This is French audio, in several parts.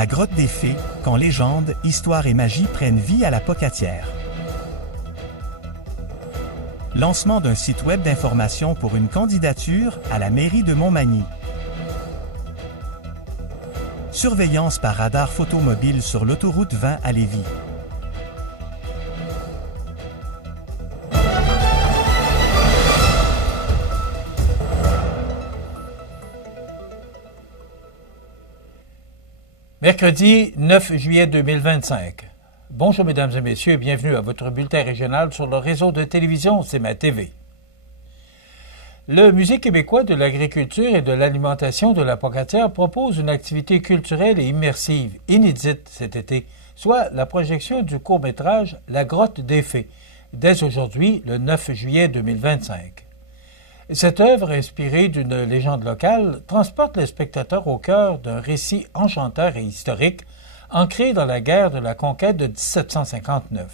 La grotte des fées, quand légende, histoire et magie prennent vie à la Pocatière. Lancement d'un site web d'information pour une candidature à la mairie de Montmagny. Surveillance par radar photomobile sur l'autoroute 20 à Lévis. Mercredi 9 juillet 2025. Bonjour mesdames et messieurs et bienvenue à votre bulletin régional sur le réseau de télévision CMA TV. Le Musée québécois de l'agriculture et de l'alimentation de la Pocatière propose une activité culturelle et immersive inédite cet été, soit la projection du court-métrage La grotte des fées, dès aujourd'hui, le 9 juillet 2025. Cette œuvre, inspirée d'une légende locale, transporte les spectateurs au cœur d'un récit enchanteur et historique, ancré dans la guerre de la conquête de 1759.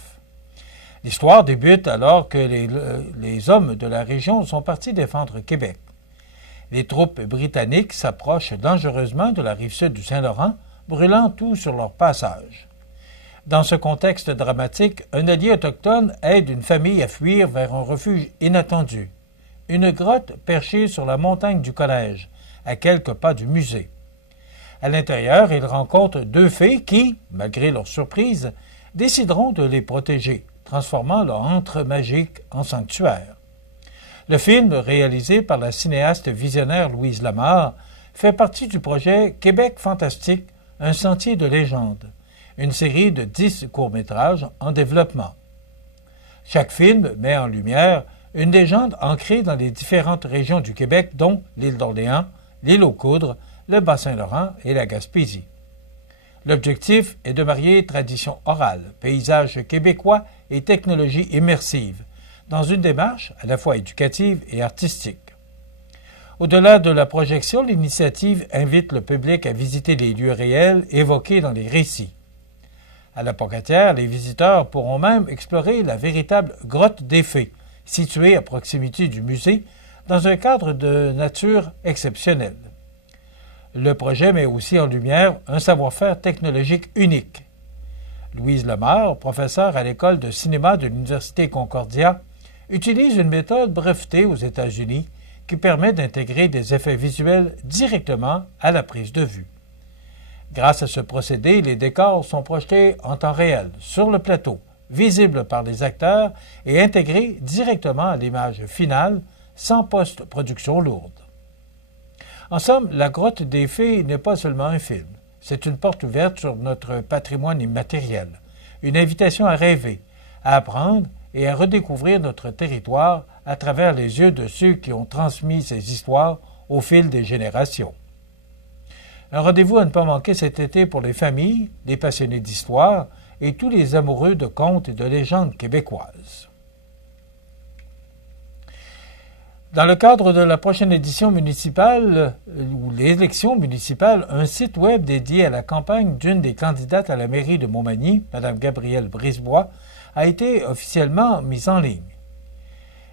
L'histoire débute alors que les hommes de la région sont partis défendre Québec. Les troupes britanniques s'approchent dangereusement de la rive sud du Saint-Laurent, brûlant tout sur leur passage. Dans ce contexte dramatique, un allié autochtone aide une famille à fuir vers un refuge inattendu. Une grotte perchée sur la montagne du collège, à quelques pas du musée. À l'intérieur, ils rencontrent deux fées qui, malgré leur surprise, décideront de les protéger, transformant leur antre magique en sanctuaire. Le film, réalisé par la cinéaste visionnaire Louise Lamar, fait partie du projet Québec Fantastique, un sentier de légende, une série de 10 courts-métrages en développement. Chaque film met en lumière une légende ancrée dans les différentes régions du Québec, dont l'île d'Orléans, l'île aux Coudres, le Bas-Saint-Laurent et la Gaspésie. L'objectif est de marier tradition orale, paysage québécois et technologie immersive, dans une démarche à la fois éducative et artistique. Au-delà de la projection, l'initiative invite le public à visiter les lieux réels évoqués dans les récits. À la Pocatière, les visiteurs pourront même explorer la véritable grotte des fées, située à proximité du musée, dans un cadre de nature exceptionnel. Le projet met aussi en lumière un savoir-faire technologique unique. Louise Lemare, professeure à l'école de cinéma de l'Université Concordia, utilise une méthode brevetée aux États-Unis qui permet d'intégrer des effets visuels directement à la prise de vue. Grâce à ce procédé, les décors sont projetés en temps réel, sur le plateau, visibles par les acteurs et intégrés directement à l'image finale, sans post-production lourde. En somme, La grotte des fées n'est pas seulement un film. C'est une porte ouverte sur notre patrimoine immatériel, une invitation à rêver, à apprendre et à redécouvrir notre territoire à travers les yeux de ceux qui ont transmis ces histoires au fil des générations. Un rendez-vous à ne pas manquer cet été pour les familles, les passionnés d'histoire et tous les amoureux de contes et de légendes québécoises. Dans le cadre de la prochaine édition municipale ou l'élection municipale, un site web dédié à la campagne d'une des candidates à la mairie de Montmagny, Mme Gabrielle Brisebois, a été officiellement mise en ligne.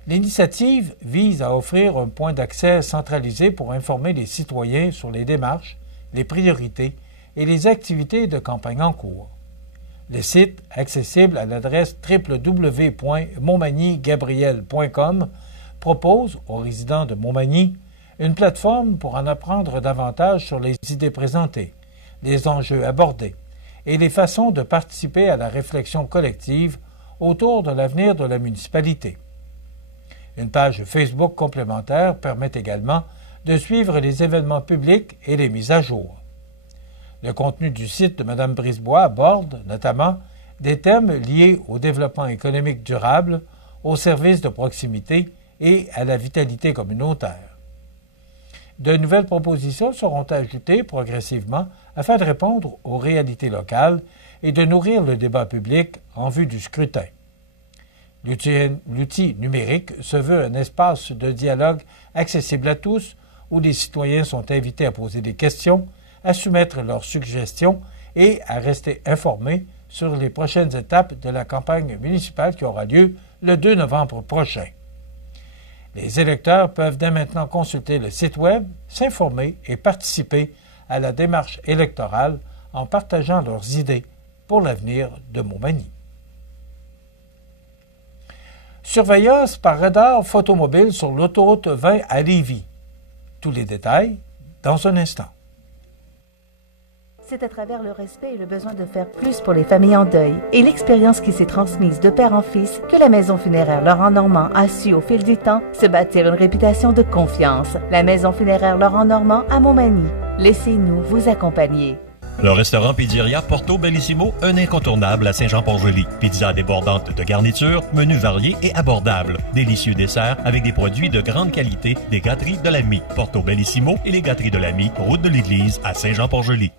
L'initiative vise à offrir un point d'accès centralisé pour informer les citoyens sur les démarches, les priorités et les activités de campagne en cours. Le site, accessible à l'adresse www.montmagnygabrielle.com, propose aux résidents de Montmagny une plateforme pour en apprendre davantage sur les idées présentées, les enjeux abordés et les façons de participer à la réflexion collective autour de l'avenir de la municipalité. Une page Facebook complémentaire permet également de suivre les événements publics et les mises à jour. Le contenu du site de Mme Brisebois aborde notamment des thèmes liés au développement économique durable, aux services de proximité et à la vitalité communautaire. De nouvelles propositions seront ajoutées progressivement afin de répondre aux réalités locales et de nourrir le débat public en vue du scrutin. L'outil numérique se veut un espace de dialogue accessible à tous où les citoyens sont invités à poser des questions, à soumettre leurs suggestions et à rester informés sur les prochaines étapes de la campagne municipale qui aura lieu le 2 novembre prochain. Les électeurs peuvent dès maintenant consulter le site web, s'informer et participer à la démarche électorale en partageant leurs idées pour l'avenir de Montmagny. Surveillance par radar photomobile sur l'autoroute 20 à Lévis. Tous les détails dans un instant. C'est à travers le respect et le besoin de faire plus pour les familles en deuil et l'expérience qui s'est transmise de père en fils que la Maison funéraire Laurent Normand a su au fil du temps se bâtir une réputation de confiance. La Maison funéraire Laurent Normand à Montmagny. Laissez-nous vous accompagner. Le restaurant Pizzeria Porto Bellissimo, un incontournable à Saint-Jean-Port-Joli. Pizza débordante de garniture, menus variés et abordables. Délicieux desserts avec des produits de grande qualité des gâteries de l'Ami. Porto Bellissimo et les gâteries de l'Ami, route de l'église à Saint-Jean-Port-Joli.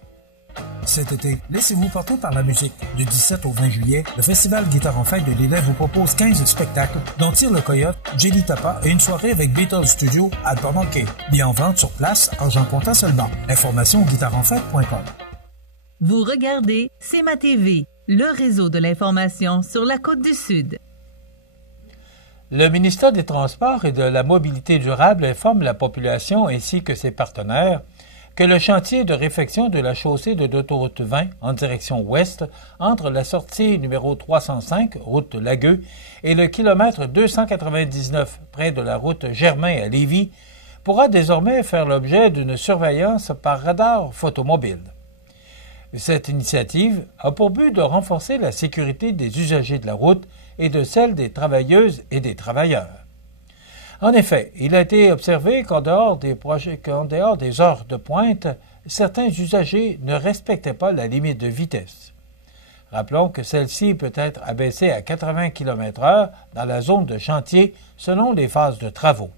Cet été, laissez-vous porter par la musique. Du 17 au 20 juillet, le Festival Guitare en Fête de Lille vous propose 15 spectacles, dont Tire le Coyote, Jelly Tapa et une soirée avec Beatles Studio à Alpha-Manqué. Bien en vente sur place, argent comptant seulement. Information guitaresenfête.com. Vous regardez CMA TV, le réseau de l'information sur la Côte-du-Sud. Le ministère des Transports et de la Mobilité durable informe la population ainsi que ses partenaires que le chantier de réfection de la chaussée de l'autoroute 20 en direction ouest entre la sortie numéro 305, route Lagueux, et le kilomètre 299 près de la route Germain à Lévis pourra désormais faire l'objet d'une surveillance par radar photomobile. Cette initiative a pour but de renforcer la sécurité des usagers de la route et de celle des travailleuses et des travailleurs. En effet, il a été observé qu'en dehors des heures de pointe, certains usagers ne respectaient pas la limite de vitesse. Rappelons que celle-ci peut être abaissée à 80 km/h dans la zone de chantier selon les phases de travaux.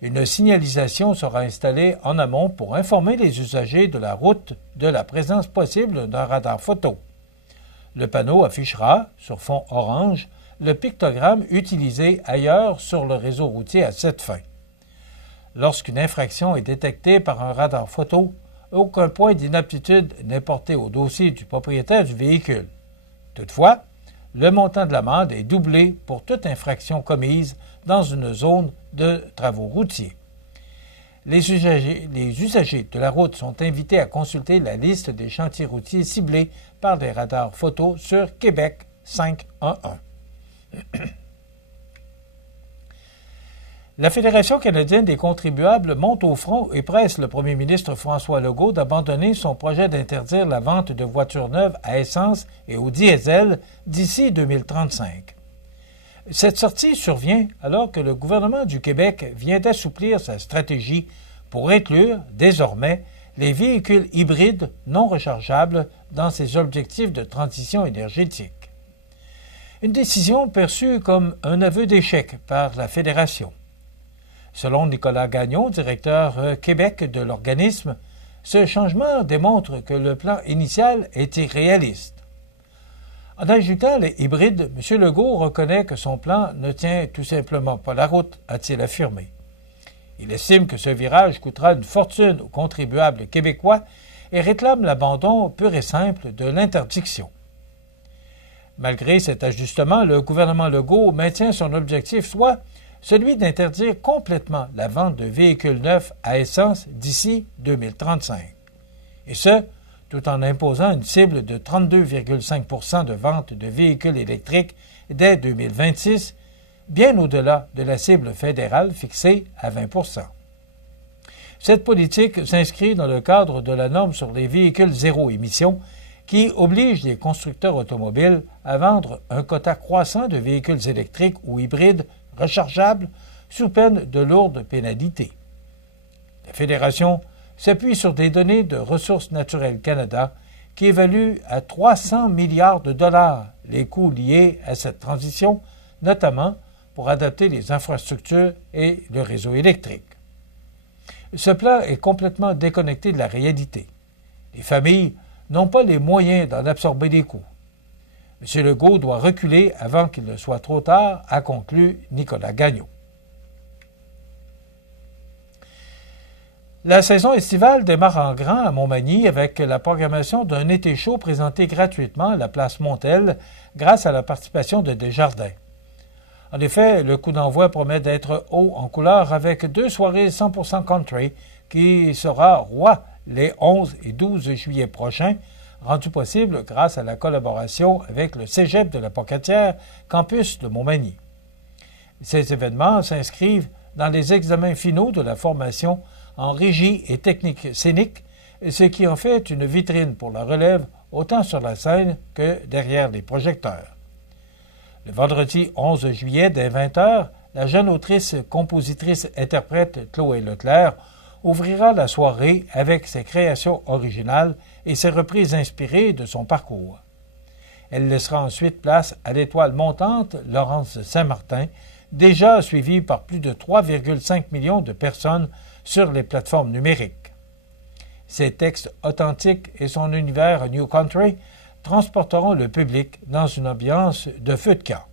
Une signalisation sera installée en amont pour informer les usagers de la route de la présence possible d'un radar photo. Le panneau affichera, sur fond orange, le pictogramme utilisé ailleurs sur le réseau routier à cette fin. Lorsqu'une infraction est détectée par un radar photo, aucun point d'inaptitude n'est porté au dossier du propriétaire du véhicule. Toutefois, le montant de l'amende est doublé pour toute infraction commise dans une zone de travaux routiers. Les usagers de la route sont invités à consulter la liste des chantiers routiers ciblés par des radars photo sur Québec 511. La Fédération canadienne des contribuables monte au front et presse le premier ministre François Legault d'abandonner son projet d'interdire la vente de voitures neuves à essence et au diesel d'ici 2035. Cette sortie survient alors que le gouvernement du Québec vient d'assouplir sa stratégie pour inclure, désormais, les véhicules hybrides non rechargeables dans ses objectifs de transition énergétique. Une décision perçue comme un aveu d'échec par la Fédération. Selon Nicolas Gagnon, directeur Québec de l'organisme, ce changement démontre que le plan initial est irréaliste. En ajoutant les hybrides, M. Legault reconnaît que son plan ne tient tout simplement pas la route, a-t-il affirmé. Il estime que ce virage coûtera une fortune aux contribuables québécois et réclame l'abandon pur et simple de l'interdiction. Malgré cet ajustement, le gouvernement Legault maintient son objectif, soit celui d'interdire complètement la vente de véhicules neufs à essence d'ici 2035. Et ce, tout en imposant une cible de 32,5 % de vente de véhicules électriques dès 2026, bien au-delà de la cible fédérale fixée à 20 %. Cette politique s'inscrit dans le cadre de la norme sur les véhicules zéro émission qui oblige les constructeurs automobiles à vendre un quota croissant de véhicules électriques ou hybrides rechargeables sous peine de lourdes pénalités. La Fédération s'appuie sur des données de Ressources naturelles Canada qui évaluent à 300 milliards de dollars les coûts liés à cette transition, notamment pour adapter les infrastructures et le réseau électrique. Ce plan est complètement déconnecté de la réalité. Les familles n'ont pas les moyens d'en absorber les coûts. M. Legault doit reculer avant qu'il ne soit trop tard, a conclu Nicolas Gagnon. La saison estivale démarre en grand à Montmagny avec la programmation d'un été chaud présenté gratuitement à la place Montel grâce à la participation de Desjardins. En effet, le coup d'envoi promet d'être haut en couleur avec 2 soirées 100% country qui sera roi les 11 et 12 juillet prochains, rendu possible grâce à la collaboration avec le Cégep de la Pocatière, campus de Montmagny. Ces événements s'inscrivent dans les examens finaux de la formation en régie et technique scénique, ce qui en fait une vitrine pour la relève autant sur la scène que derrière les projecteurs. Le vendredi 11 juillet, dès 20h, la jeune autrice, compositrice, interprète Chloé Leclerc ouvrira la soirée avec ses créations originales et ses reprises inspirées de son parcours. Elle laissera ensuite place à l'étoile montante Laurence Saint-Martin, déjà suivie par plus de 3,5 millions de personnes sur les plateformes numériques. Ses textes authentiques et son univers New Country transporteront le public dans une ambiance de feu de camp.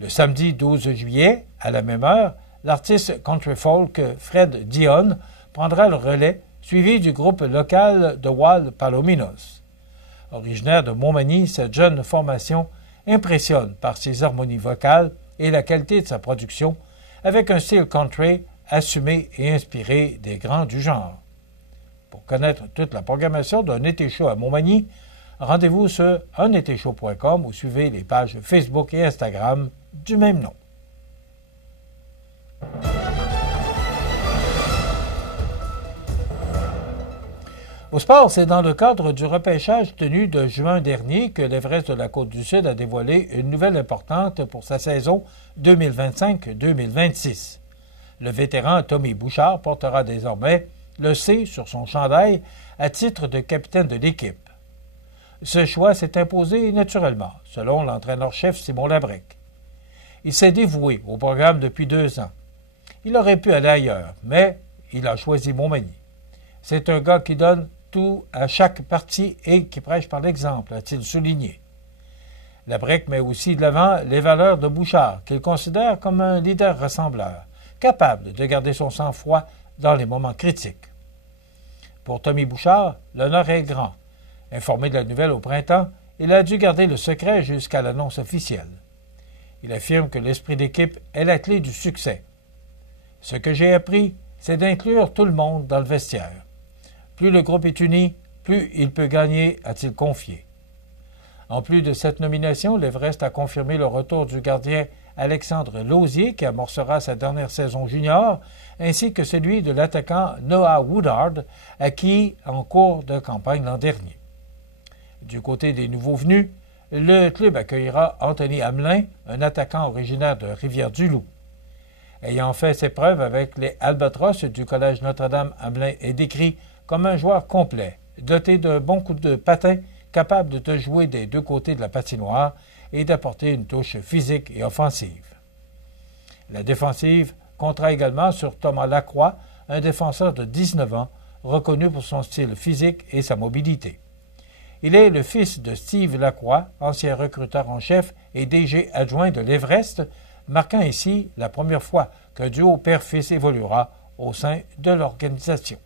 Le samedi 12 juillet, à la même heure, l'artiste country folk Fred Dion prendra le relais, suivi du groupe local de Wal Palominos. Originaire de Montmagny, cette jeune formation impressionne par ses harmonies vocales et la qualité de sa production, avec un style country assumé et inspiré des grands du genre. Pour connaître toute la programmation d'un été chaud à Montmagny, rendez-vous sur unetteschaud.com ou suivez les pages Facebook et Instagram du même nom. Au sport, c'est dans le cadre du repêchage tenu de juin dernier que l'Everest de la Côte-du-Sud a dévoilé une nouvelle importante pour sa saison 2025-2026. Le vétéran Tommy Bouchard portera désormais le C sur son chandail à titre de capitaine de l'équipe. Ce choix s'est imposé naturellement, selon l'entraîneur-chef Simon Labrec. Il s'est dévoué au programme depuis 2 ans. Il aurait pu aller ailleurs, mais il a choisi Montmagny. C'est un gars qui donne tout à chaque partie et qui prêche par l'exemple, a-t-il souligné. Labrec met aussi de l'avant les valeurs de Bouchard, qu'il considère comme un leader rassembleur, capable de garder son sang-froid dans les moments critiques. Pour Tommy Bouchard, l'honneur est grand. Informé de la nouvelle au printemps, il a dû garder le secret jusqu'à l'annonce officielle. Il affirme que l'esprit d'équipe est la clé du succès. Ce que j'ai appris, c'est d'inclure tout le monde dans le vestiaire. Plus le groupe est uni, plus il peut gagner, a-t-il confié. En plus de cette nomination, l'Everest a confirmé le retour du gardien Alexandre Lausier, qui amorcera sa dernière saison junior, ainsi que celui de l'attaquant Noah Woodard, acquis en cours de campagne l'an dernier. Du côté des nouveaux venus, le club accueillera Anthony Hamelin, un attaquant originaire de Rivière-du-Loup. Ayant fait ses preuves avec les Albatros du Collège Notre-Dame, Hamelin est décrit comme un joueur complet, doté d'un bon coup de patin, capable de te jouer des deux côtés de la patinoire et d'apporter une touche physique et offensive. La défensive comptera également sur Thomas Lacroix, un défenseur de 19 ans, reconnu pour son style physique et sa mobilité. Il est le fils de Steve Lacroix, ancien recruteur en chef et DG adjoint de l'Everest, marquant ici la première fois qu'un duo père-fils évoluera au sein de l'organisation.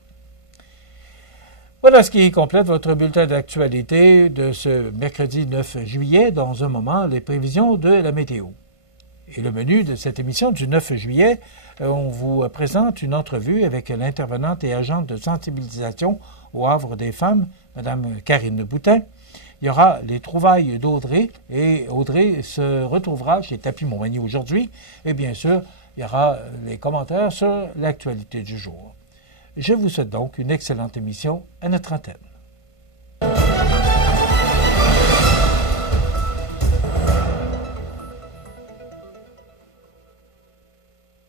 Voilà ce qui complète votre bulletin d'actualité de ce mercredi 9 juillet. Dans un moment, les prévisions de la météo. Et le menu de cette émission du 9 juillet, on vous présente une entrevue avec l'intervenante et agente de sensibilisation au Havre des femmes, Mme Karine Boutin. Il y aura les trouvailles d'Audrey, et Audrey se retrouvera chez Tapis Montmagny aujourd'hui. Et bien sûr, il y aura les commentaires sur l'actualité du jour. Je vous souhaite donc une excellente émission à notre antenne.